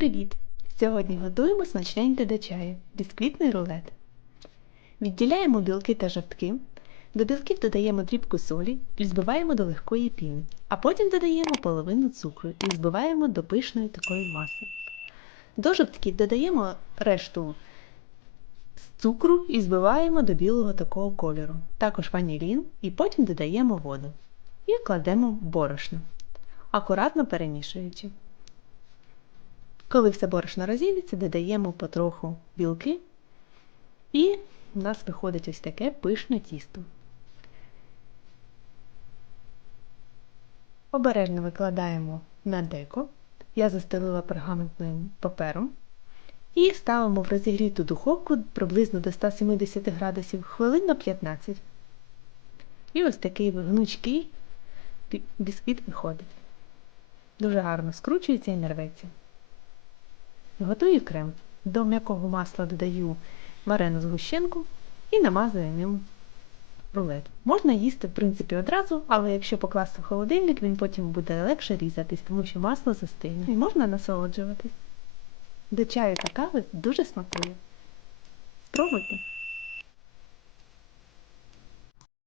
Привіт! Сьогодні готуємо смачненьке до чаю бісквітний рулет. Відділяємо білки та жовтки. До білків додаємо дрібку солі і збиваємо до легкої піни, а потім додаємо половину цукру і збиваємо до пишної такої маси. До жовтків додаємо решту цукру і збиваємо до білого такого кольору, також ванілін і потім додаємо воду і кладемо борошно, акуратно перемішуючи. Коли все борошно розійдеться, додаємо потроху білки, і у нас виходить ось таке пишне тісто. Обережно викладаємо на деко. Я застелила пергаментним папером. І ставимо в розігріту духовку приблизно до 170 градусів хвилин на 15. І ось такий гнучкий бісквіт виходить. Дуже гарно скручується і не рветься. Готую крем. До м'якого масла додаю варену згущенку і намазую ним рулет. Можна їсти, в принципі, одразу, але якщо покласти в холодильник, він потім буде легше різатись, тому що масло застигне. І можна насолоджуватись. До чаю та кави дуже смакує. Спробуйте!